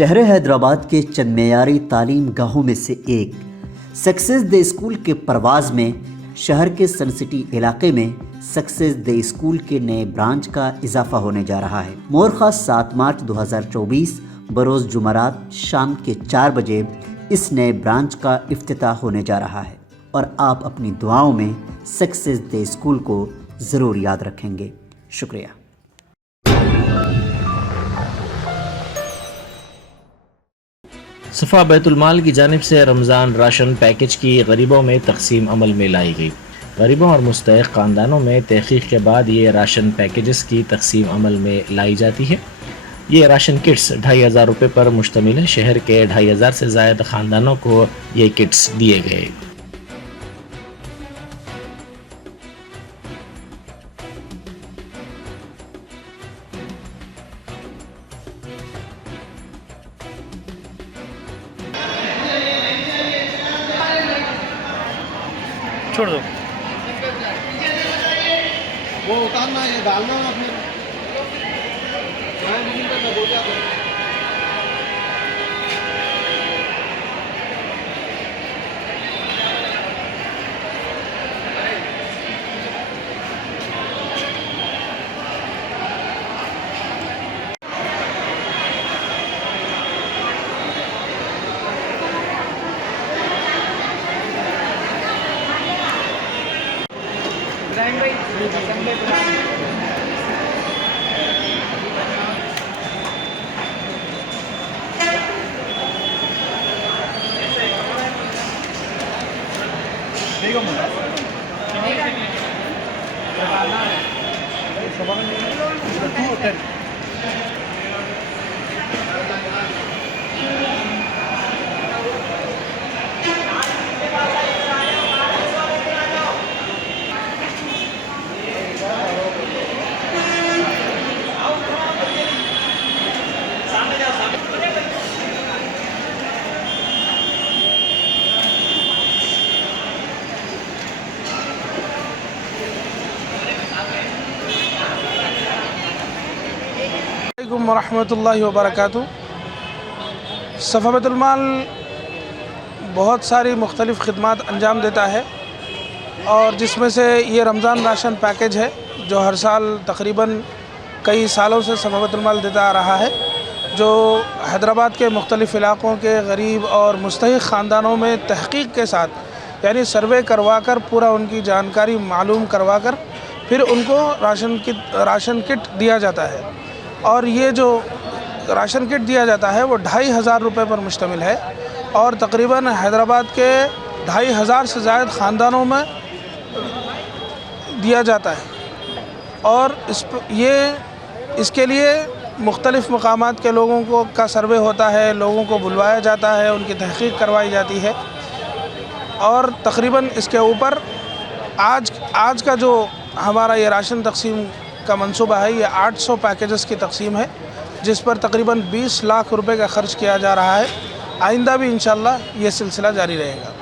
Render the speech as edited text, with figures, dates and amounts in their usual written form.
शहर हैदराबाद के चंद मेयारी तालीम गाहों में से एक सक्सेस डे स्कूल के परवाज़ में शहर के सन सिटी इलाके में सक्सेस डे स्कूल के नए ब्रांच का इजाफा होने जा रहा है। मोरखा 7 मार्च 2024 बरोज़ जुमरात शाम के 4 बजे इस नए ब्रांच का इफ्तिताह होने जा रहा है और आप अपनी दुआओं में सक्सेस डे स्कूल को ज़रूर याद रखेंगे। शुक्रिया। सफ़ा बैतुल-माल की जानिब से रमज़ान राशन पैकेज की गरीबों में तकसीम अमल में लाई गई। गरीबों और मुस्तहिक़ ख़ानदानों में तहक़ीक़ के बाद ये राशन पैकेजेस की तकसीम अमल में लाई जाती है। ये राशन किट्स 2500 रुपये पर मुश्तमिल है। शहर के 2500 से ज़ायद ख़ानदानों को ये किट्स दिए गए। छोड़ दो वो उतारना, ये डालना फिर वरहमतुल्लाहि वबरकातुहू। सफ़ा बैतुल-माल बहुत सारी मुख्तलिफ़ खिदमात अंजाम देता है और जिसमें से ये रमज़ान राशन पैकेज है जो हर साल तकरीबन कई सालों से सफ़ा बैतुल-माल देता आ रहा है, जो हैदराबाद के मुख्तलिफ़ इलाक़ों के गरीब और मुस्तहिक़ ख़ानदानों में तहक़ीक़ के साथ यानी सर्वे करवा कर पूरा उनकी जानकारी मालूम करवा कर फिर उनको राशन किट दिया जाता है। और ये जो राशन किट दिया जाता है वो 2500 रुपये पर मुश्तमिल है और तकरीबन हैदराबाद के 2500 से ज़ायद ख़ानदानों में दिया जाता है। और इसके लिए मुख्तलिफ़ मकामात के लोगों का सर्वे होता है, लोगों को बुलवाया जाता है, उनकी तहक़ीक़ करवाई जाती है और तकरीबन इसके ऊपर आज का जो हमारा ये राशन तकसीम का मंसूबा है, ये 800 पैकेजेस की तकसीम है जिस पर तकरीबन 20 लाख रुपए का ख़र्च किया जा रहा है। आइंदा भी इंशाअल्लाह ये सिलसिला जारी रहेगा।